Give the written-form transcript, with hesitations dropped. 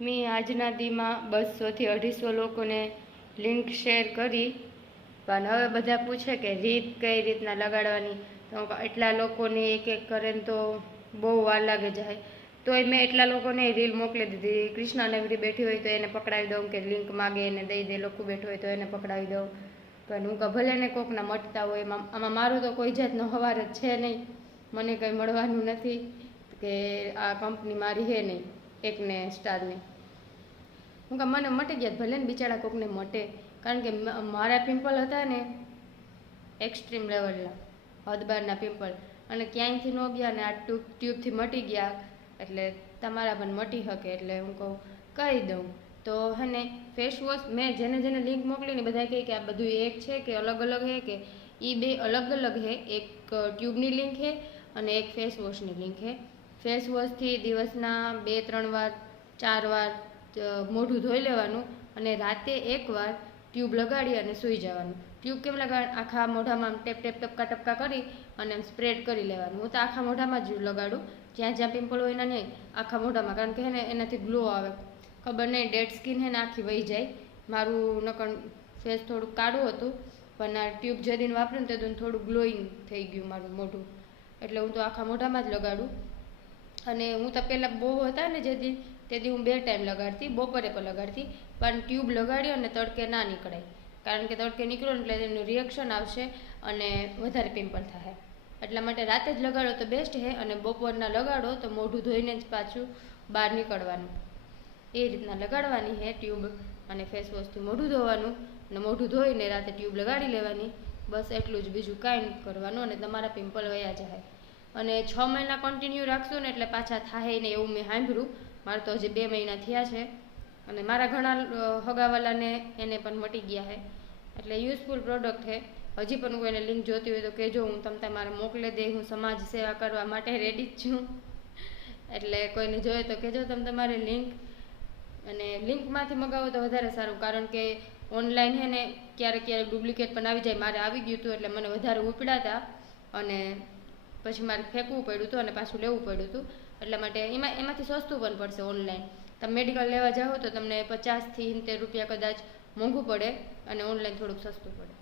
મેં આજના દીમાં 200 થી 250 લોકોને લિંક શેર કરી, પણ હવે બધા પૂછે કે રીત કઈ રીતના લગાડવાની, તો એટલા લોકોને એક એક કરે તો બહુ વાર લાગે જાય. તોય મેં એટલા લોકોને રીલ મોકલી દીધી. કૃષ્ણા નવરી બેઠી હોય તો એને પકડાવી દઉં, કે લિંક માગે એને દઈ દે, લોકો બેઠો હોય તો એને પકડાવી દઉં. પણ હું કહું ભલે ને કોકના મટતા હોય, આમાં મારું તો કોઈ જાતનો હવાર જ છે નહીં, મને કંઈ મળવાનું નથી કે આ કંપની મારી છે નહીં એકને સ્ટારની. હું કાં મને મટી ગયા ભલે ને બિચારા કોકને મટે, કારણ કે મારા પિમ્પલ હતા ને એક્સ્ટ્રીમ લેવલના, હદબારના પિમ્પલ, અને ક્યાંયથી ન ગયા ને આ ટ્યુબથી મટી ગયા, એટલે તમારા પણ મટી શકે. એટલે હું કહું કહી દઉં. તો હે ને ફેસ વોશ મેં જેને જેને લિંક મોકલી ને બધા કહે કે આ બધું એક છે કે અલગ અલગ છે, કે એ બે અલગ અલગ છે. એક ટ્યુબની લિંક છે અને એક ફેસ વોશની લિંક છે. ફેસ વોશથી દિવસના 2-3 વાર 4 વાર મોઢું ધોઈ લેવાનું, અને રાતે એકવાર ટ્યુબ લગાડી અને સૂઈ જવાનું. ટ્યુબ કેમ લગાડ, આખા મોઢામાં ટેપ ટેપ ટપકા ટપકા કરી અને સ્પ્રેડ કરી લેવાનું. હું તો આખા મોઢામાં જ લગાડું, જ્યાં જ્યાં પિમ્પલ હોય એના નહીં, આખા મોઢામાં, કારણ કે હે ને એનાથી ગ્લો આવે. ખબર નહીં ડેડ સ્કિન હે ને આખી વહી જાય. મારું નકર ફેસ થોડુંક કાળું હતું, પણ આ ટ્યુબ જે દિન વાપર્યું ને તે દિન થોડું ગ્લોઈંગ થઈ ગયું મારું મોઢું, એટલે હું તો આખા મોઢામાં જ લગાડું. અને હું તો પહેલાં બહુ હતા ને તેથી હું 2 ટાઈમ લગાડતી, બપોરે પણ લગાડતી, પણ ટ્યુબ લગાડી અને તડકે ના નીકળાય, કારણ કે તડકે નીકળો ને એટલે એનું રિએક્શન આવશે અને વધારે પિમ્પલ થાય. એટલા માટે રાતે જ લગાડો તો બેસ્ટ છે, અને બપોરના લગાડો તો મોઢું ધોઈને જ પાછું બહાર નીકળવાનું. એ રીતના લગાડવાની છે ટ્યુબ, અને ફેસ વોશથી મોઢું ધોવાનું, અને મોઢું ધોઈને રાતે ટ્યુબ લગાડી લેવાની. બસ એટલું જ, બીજું કાંઈ નથી કરવાનું, અને તમારા પિમ્પલ વયા જાય. અને 6 મહિના કન્ટિન્યુ રાખશું ને એટલે પાછા થાય ને એવું મેં સાંભળ્યું. મારે તો હજી 2 મહિના થયા છે, અને મારા ઘણા હગાવાલાને એને પણ મટી ગયા છે. એટલે યુઝફુલ પ્રોડક્ટ છે. હજી પણ કોઈને લિંક જોતી હોય તો કહેજો, હું તમારે મોકલી દે. હું સમાજ સેવા કરવા માટે રેડી જ છું, એટલે કોઈને જોઈએ તો કહેજો તમારે લિંક. અને લિંકમાંથી મગાવો તો વધારે સારું, કારણ કે ઓનલાઈન છે ને ક્યારેક ક્યારેક ડુપ્લિકેટ પણ આવી જાય. મારે આવી ગયું હતું એટલે મને વધારે ઉપડ્યા હતા, અને પછી મારે ફેંકવું પડ્યું હતું અને પાછું લેવું પડ્યું હતું. એટલા માટે એમાંથી સસ્તું પણ પડશે ઓનલાઈન. તમે મેડિકલ લેવા જાઓ તો તમને 50 થી 70 રૂપિયા કદાચ મોંઘું પડે, અને ઓનલાઈન થોડુંક સસ્તું પડે.